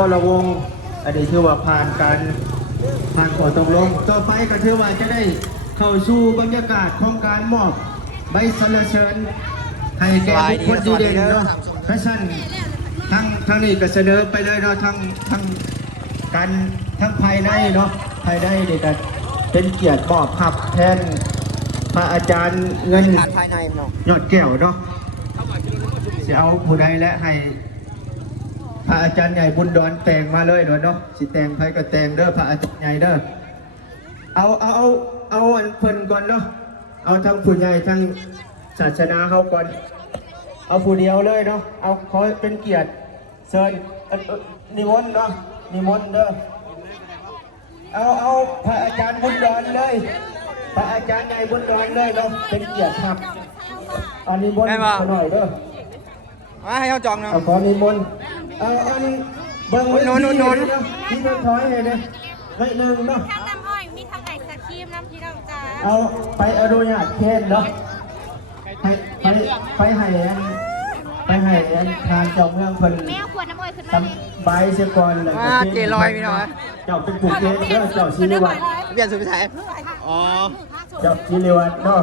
วรวงศ์อันนี้ถือว่าผ่านการผ่านขอตกลง ต่อไปก็ถือว่าจะได้เข้าสู่บรรยากาศของการมอบใบสรรเสริญให้แก่บุคคลดีเด่นเนาะเพราะฉะนั้นทั้งทั้งนี้ก็เสนอไปเลยเนาะทั้งทั้งการทั้งภายในเนาะภายในนี่ก็เป็นเกียรติมอบขับแทนพระอาจารย์เงินการภายในมันเนาะยอดแก้วเนาะจะเอาผู้ใดและให้ พระอาจารย์ใหญ่บุญดอนแต่งมาเลยเนาะเนาะสิแต่งไผก็แต่งเด้อพระอาจารย์ใหญ่เด้อเอาเอาเอาเอาอันเพิ่นก่อนเนาะเอาทั้งผู้ใหญ่ทั้งศาสนาเขาก่อนเอาผู้เดียวเลยเนาะเอาขอเป็นเกียรติเชิญเอิ้นเอิ้นนิมนต์เนาะนิมนต์เด้อเอาเอาพระอาจารย์บุญดอนเลย พระอาจารย์ใหญ่บุญดอนเลยเนาะเป็นเกียรติครับอันนิมนต์เขาหน่อยเด้อมาให้เขาจองเนาะเอาขอนิมนต์ เอาอันเบิ่งโน่นโน่นโน่นที่เบิ่งถอยให้เลยให้หนึ่งเนาะ ทั้งน้ำอ้อยมีทั้งไอศครีมน้ำพี่น้องจ้าเอาไปอนุญาตเคนเนาะไปไปไปให้อันไปให้อันทานเจ้าเมืองเพิ่นแม่เอาขวดน้ำอ้อยขึ้นมาทำใบเสียก่อนแล้วก็มาเจลอยพี่น้องเจ้าเป็นผู้เกณฑ์เด้อเจ้าศิริวัฒน์เปลี่ยนสุดพิสัยอ๋อ เจ้าศิริวัฒน์เนาะ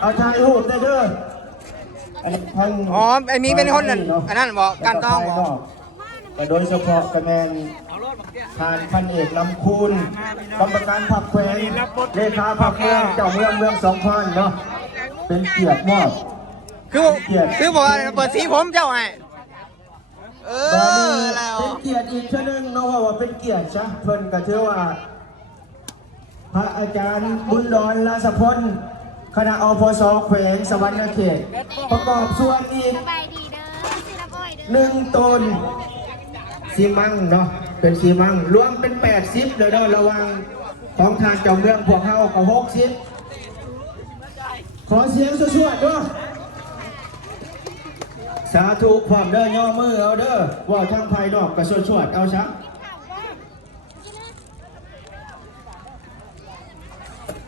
เอาถ่ายรูปได้เด้ออันนี้ท่านอ๋อไอ้มีเป็นคนนั่นอันนั้นบอกการต้องบอก แต่โดยเฉพาะคะแนนทานพันเอกลำคูณกรรมการผักแขวงเลขาผักเมืองเจ้าเมืองเมืองสองพันเนาะเป็นเกียรติมอบคือคือบอกว่าเปิดสีผมเจ้าไงเอตอนอนี้แล้วเป็นเกียรติอีกชนึงเนาะว่าว่าเป็นเกียรติซะเพิ่นก็ถือว่า พระอาจารย์บุญดอนลาสพลคณะอพสแขวงสวรรณเขต ประกอบส่วนอีกสบายดีเด้อซื้อน้ำอ้อยเด้อหนึ่งตน ซีมังเนาะเป็นซีมังรวมเป็นแปดสิบเลยเนาะระวังของทางเจ้าเมืองพวกเขากับหกสิบขอเสียงสวดๆด้วยสาธุความเด้อย่อมือเอาเด้อว่าทางภายนอกกับสวดๆเอาซะ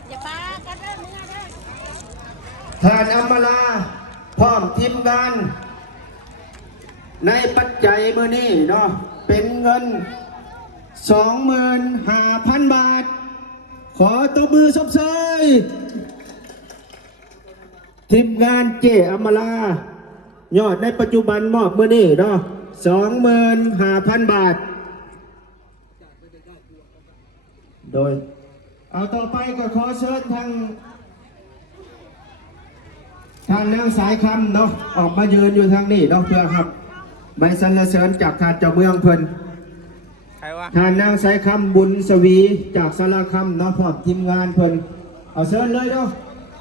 อย่าป้ากันอเนื้อเด้อทานอัมมาลาพร้อมทีมงาน ในปัจจัยมือนี้เนาะ เป็นเงิน 25,000 บาท ขอตบมือสบเซยทีมงานเจอมาลายอดในปัจจุบันมอบมือนี้เนาะ25,000 บาท โดย เอาต่อไปก็ขอเชิญทางทางนางสายคำเนาะออกมายืนอยู่ทางนี้เนาะเพื่อครับ ใบสรรเสริญจากทานเจ้าเมืองเพิ่นใครวะทานนางสายคำบุญสวีจากสารคำเนาะพร้อมทีมงานเพิ่นเอาเชิญเลยเนาะ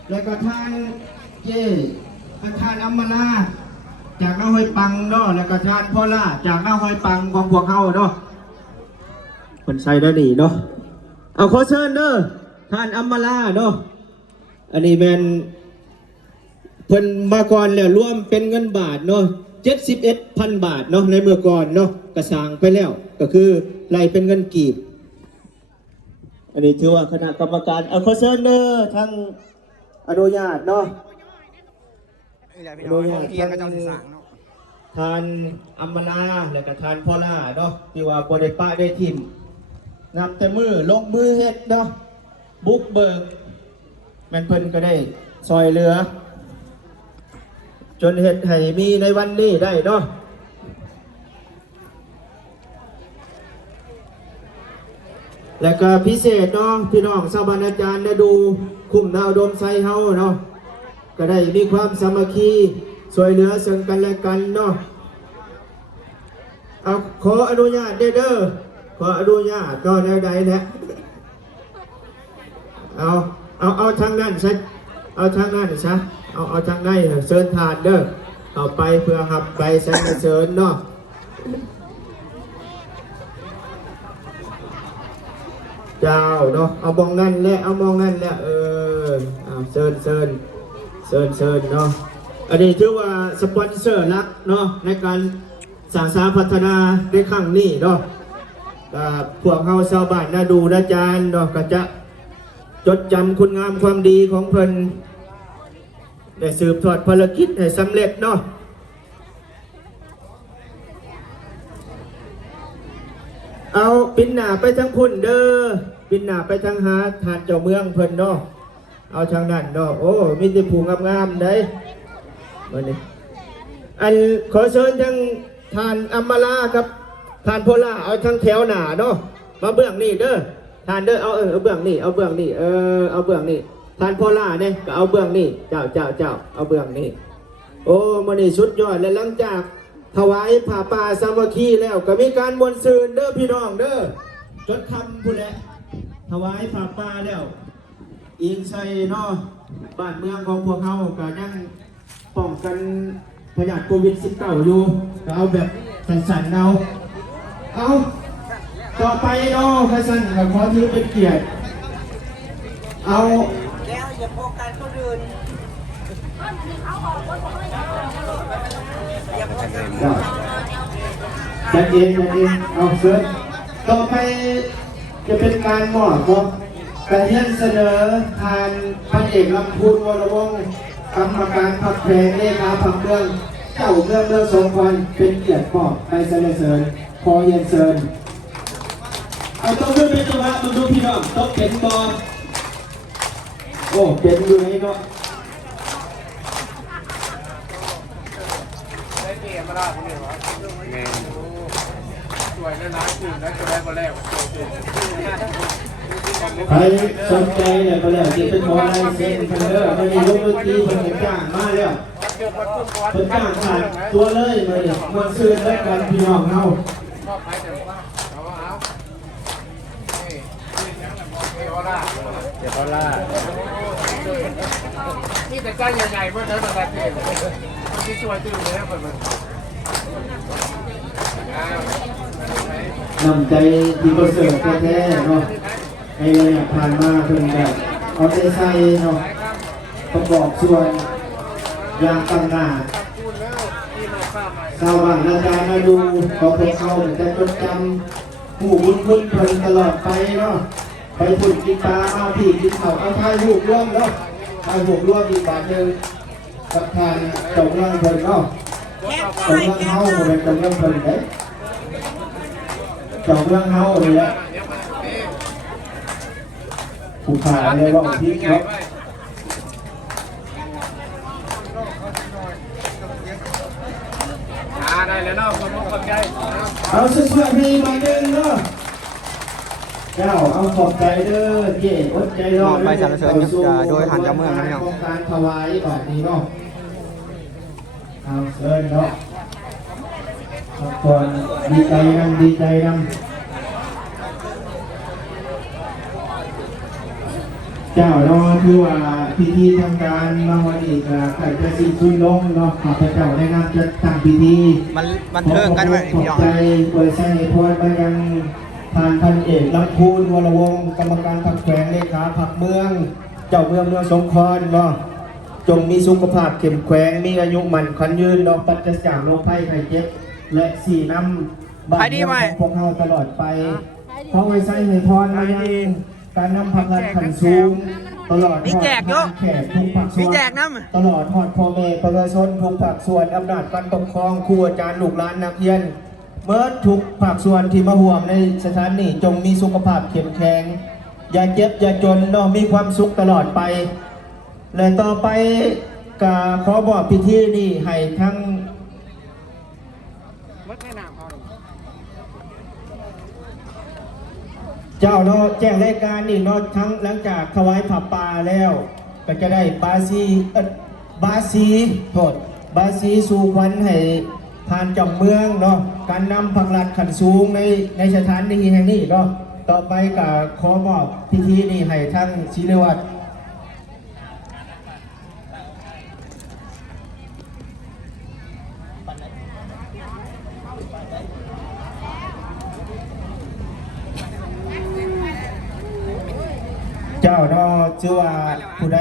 แล้วก็ทานเจ้ทานอัมมาลาจากน้าห้อยปังเนาะแล้วก็ทานพ่อล่าจากน้าห้อยปังของพวกเฮาเนาะเพิ่นใส่ได้ดีเนาะเอาขอเชิญเด้อทานอัมมาลาเนาะอันนี้แมนเพิ่นมาก่อนแล้วรวมเป็นเงินบาทเนาะ 71,000 บาทเนาะในเมื่อก่อนเนาะกระสร้างไปแล้ว ก็คือไล่เป็นเงินกีบ อันนี้ถือว่าคณะกรรมการเอาขอเชิญเด้อทางอนุญาตเนาะ นี่แหละพี่น้องห้องเทียนก็เจ้าสื่อสารเนาะ ทานอัมมาลาแล้วก็ทานพ่อล่าเนาะที่ว่าบ่ได้ปะได้ทิมนับแต่มือลงมือเฮ็ดเนาะบุกเบิกแม่นเพิ่นก็ได้ซอยเหลือ จนเฮ็ดให้มีในวันนี้ได้เนาะและก็พิเศษเนาะพี่น้องชาวบ้านอาจารย์ได้ดูคุ้มดาวดมไซเฮาเนาะก็ได้มีความสามัคคีช่วยเหลือซึ่งกันและกันเนาะเอาขออนุญาตเด้อเด้อขออนุญาตก็แนวใดแหละเอาเอาเอาทางนั้นซะเอาทางนั้นซะ เอาเอาทางในน่ะเชิญทานเด้อเอาไปเพื่อหับไปสรรเสริญเนาะเจ้าเนาะเอามองนั่นแหละเอามองนั่นแหละเออเอาเชิญเชิญเชิญเชิญเนาะอันนี้ถือว่าสปอนเซอร์ลักเนาะในการสร้างสาพัฒนาในครั้งนี้เนาะพวกเขาชาวบ้านนาดูนาจารย์เนาะก็จะจดจำคุณงามความดีของเพิ่น ได้สืบทอดภารกิจให้สำเร็จเนาะเอาปินหนาไปทางพุ่นเด้อปินหนาไปทางหาทานเจ้าเมืองเพิ่นเนาะเอาทางนั้นเนาะโอ้มีแต่ผู้งามๆได้วันนี้อันขอเชิญทางทานอัมมาลาครับทานโพล่าเอาทางแถวหนาเนาะมาเบื้องนี่เด้อทานเด้อเอาเออเอาเบื้องนี่เอาเบื้องนี่เออเอาเบื้องนี่ ทานโพล่าเนี่ยก็เอาเบื้องนี่เจ้าเจ้าเจ้าเอาเบื้องนี่โอ้มันนี่สุดยอดและหลังจาก ถวายผ้าป่าสามัคคีแล้วก็มีการมวลซืนเด้อพี่น้องเด้อจดคำพูดแหละถวายผ้าป่าแล้วอิงใส่เนาะบ้านเมืองของพวกเขาก็ยังป้องกันพยาธิโควิด -19 อยู่ก็เอาแบบสั่นๆเอาเอาต่อไปเนาะพระสันกับขอถือเป็นเกียรติเอา จัดเองจัดเองเอาเสิร์ฟต่อไปจะเป็นการมอบครับการเรียนเสนอทานพันเอกลำพูนวรวงศ์กรรมการพักเพลงเลขาพักเมืองเจ้าเมืองเมืองสงขลาเป็นเกียรติมอบไปเสนอเสริญขอเรียนเชิญเอาต้องเพื่อนเป็นจังหวะมาดูพี่น้องต้องเป็นบอล โอ้เป็นอยู่ไหนเนาะได้เกมมาละคนนี้วะสวยนะนะคือนะจะได้มาแล้วใครสนใจเนี่ยก็แล้วจะเป็นหมอลายเซ็นเพิ่นเด้อไม่มีลูกดนตรีเพิ่นก็จ้างมาแล้วเกี่ยวกับต้นบอลเพิ่นจ้างขาดตัวเลยมาเนี่ยมาซื้อแล้วกันพี่น้องเฮาชอบใครแต่ว่าเอาเอาเอวล่าเดี๋ยวเขาล่า นี่แต่ก้านใหญ่ๆเมื่อเดินมาแบบนี้มันที่ช่วยตื้อเลยครับมันนำใจที่ประเสริฐแท้ๆเนาะให้เราอยากผ่านมาเพิ่นแบบเอาใจใส่เนาะประกอบส่วนอย่างต่างหน้าชาวบ้านอาจารย์มาดูขอพวกเขาจะจดจำผู้บุญคุณเพิ่นตลอดไปเนาะไปผุดกินปลาเอาพี่กินข้าเอาถ่ายรูปร่วมเนาะ ถ่ายรูปร่วมอีกบาทหนึ่งกับทานเจ้าเมืองเพิ่นเนาะเจ้าเมืองเฮาบ่เป็นเจ้าเมืองเพิ่นเด้เจ้าเมืองเฮานี่แหละผู้ขาเลยว่าพี่เนาะอ่าได้แล้วเนาะคนมุกคนใจเอาสุดๆมีมาหนึ่งเนาะ เจ้าเอาขอบใจเด้อเจ๊อดใจรอไปสรรเสริญครับโดยทานเจ้าเมืองนะพี่น้องโครงการถวายบาทนี้เนาะเอาเชิญเนาะทุกคนดีใจนำดีใจนำเจ้าเนาะคือว่าพิธีทำการมาวันนี้ก็ใกล้จะสิ้นสุดลงเนาะข้าพเจ้าได้นำจะตั้งพิธีมันมันเทิงกันไว้ขพี่อบน้องใจเปิดใส่พรมายัง ทานพันเอกลำพูนวรวงศ์กรรมการผักแขวงเลขาผักเมือง เจ้าเมืองเมืองสงขลาเนาะจงมีสุขภาพเข้มแข็งมีอายุมันขวัญยืนเนาะปัจจัยจากโรคภัยไข้เจ็บ และสี่น้ำบ้านไปดีเมืองไหมของพวกเราตลอดไปเพราะไว้ใส่ให้พรมายังการนำพักรันขันสูงตลอดมีแจกเยอะแขกทุกภาคส่วนมีแจกน้ตลอดหอดพ่อแม่ประชาชนทุกภาคส่วนอำนาจการปกครองครูอาจารย์ลูกหลานนักเรียน เมื่อทุกภาคส่วนที่มาห่วมในสถานนี้จงมีสุขภาพเข้มแข็ง อย่าเจ็บอย่าจนเนาะมีความสุขตลอดไป และต่อไปก็ขอบอกพิธีนี้ให้ทั้งเจ้าเนาะแจ้งรายการนี่เนาะทั้งหลังจากถวายผับปลาแล้ว ก็จะได้บาซีบาซีโทษบาซีสู่ขวัญให้ ผ่านจังเมืองเนาะการนำผักลัดขันสูงในในสถานที่แห่งนี้เนาะต่อไปก็ขอมอบพิธีนี้ให้ทั้งศิริวัตรเจ้าเนาะชื่อว่าผู้ใด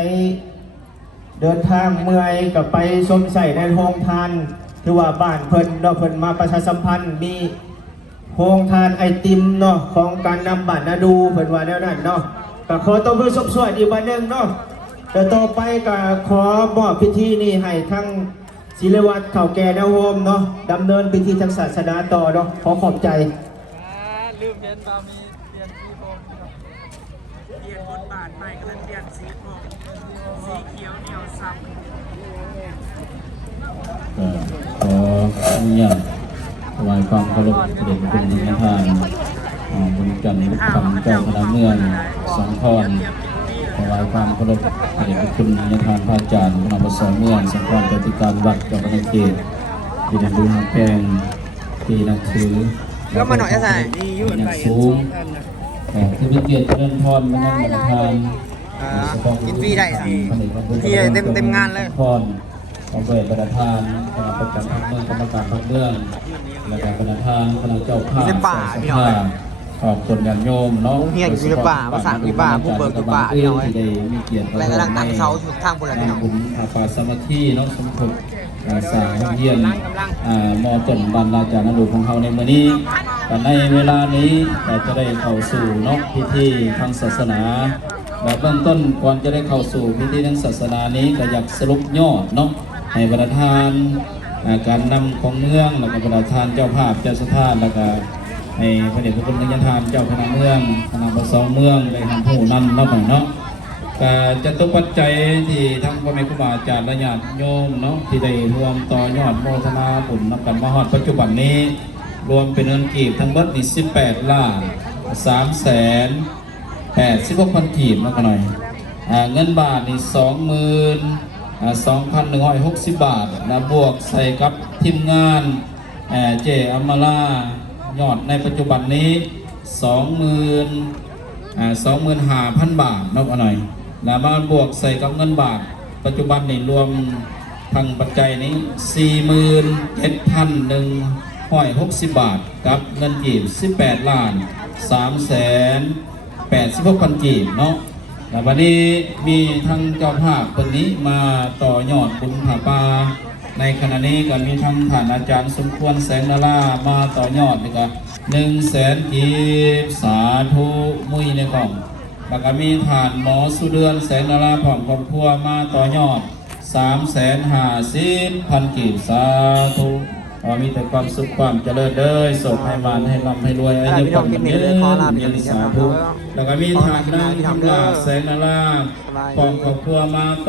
เดินทางเมื่อยกับไปชมใส่ในโรงทาน หรือว่าบ้านเพิ่นเนาะเพิ่นมาประชาสัมพันธ์มีโรงทานไอติมเนาะของการนำบัตรนาดูเพิ่นว่าแนวนั้นเนาะก็ขอต้องเพื่อสมสวยอีกวันหนึงเนาะเดี๋ยวต่อไปก็ขอมอบพิธีนี้ให้ทั้งศิลวัตรเข่าแก่นาโฮมเนาะดำเนินพิธีทางศาสนาต่อเนาะขอขอบใจลลืมเห็นตามีเปลี่ยนสีผมครับ เปลี่ยนบทบาทใหม่ก็เลยเปลี่ยนสีผมสีเขียวเหนียวซับ ก็ข ออนุญาตถวายความเคารพเด่นคุณในทางอ่าบริการลูกคำเจ้าคณะเมืองสังขรณ์ถวายความเคารพเด่นคุณในทางพระอาจารย์คณะประสงเมืองสังขรณ์ปฏิการวัดเจ้าคณะเขตที่นันดูหักแพงที่นักถือก็มาหน่อยจะใส่อย่างสูงแต่ที่เป็นเกียรติเจริญพรมานั่งประธานอ่ากินฟรีได้อะฟรีได้เต็มเต็มงานเลยพร ของเปิดประธานคณะประจำพักเมืองกรรมการพักเมืองและก็ประธานคณะเจ้าภาพอยู่ในป่าสพี่น้องภาขอบคนงานโยมเนาะวงเฮียนอยู่ในป่าภาษาอยู่ป่าผู้เบิกอยู่ป่าพี่น้องที่ได้มีเกียรติและกำลังตั้งเสาสุดทางบนเลยพี่น้องบุญอาปาสามัคคีเนาะสมทบอ่าสร้างเฮียนอ่ามอต้นบรรณาจารย์นรุของเขาในมื้อนี้แต่ในเวลานี้เราจะได้เข้าสู่เนาะพิธีทางศาสนาแบบเบื้องต้นก่อนจะได้เข้าสู่พิธีทางศาสนานี้ก็อยากสรุปย่อเนาะ ให้ประธานการนำของเมืองแล้วก็ประธานเจ้าภาพเจ้าสถานแล้วก็ให้พระเดชพระคุณพญทานเจ้าคณะเมืองคณะประสงเมืองได้ทำผู้นำเนาะหน่อยเนาะก็จะต้องปัจจัยที่ทั้งพ่อแม่ครูบาอาจารย์และญาติโยมเนาะที่ได้รวมต่อยอดโมทนาบุญนำกันมาฮอดปัจจุบันนี้ รวมเป็นเงินกีบทั้งเบิดนี่18 ล้าน3แสนแปดสิบหกพันกีบมากันหน่อยเงินบาทนี่ส องหมื่นสองพันหนึ่งร้อยหกสิบาทนะบวกใส่กับทีมงานเอ่อเจอัมมาลายอดในปัจจุบันนี้สองหมื่นสองหมื่นห้าพันบาทนับเอหน่อยแล้วมาบวกใส่กับเงินบาท ปัจจุบันนี่รวมทางปัจจัยนี้สี่หมื่นเจ็ดพันหนึ่งร้อยหกสิบาทกับเงินกีบสิบแปดล้านสามแสนแปดสิบหกพันกีบเนาะ แล้ววันนี้มีทั้งเจ้าภาพคนนี้มาต่อยอดบุญผาปาในขณะนี้ก็มีทั้งฐานอาจารย์สมควรแสงนารามาต่อยอดนี่ก็หนึ่งแสนกีบสาธุมุยในกล่องแล้วก็มีฐานหมอสุเดือนแสงนาราผ่องครอบครัวมาต่อยอดสามแสนห้าสิบพันกีบสาธุ ขอมีแต่ความสุขความเจริญเด้อส่งให้มานให้ร่ำให้รวยอายุความยืนยืนสาธุแล้วก็มีทางด้านคำลาแสงนาราของครอบครัวมาต่อ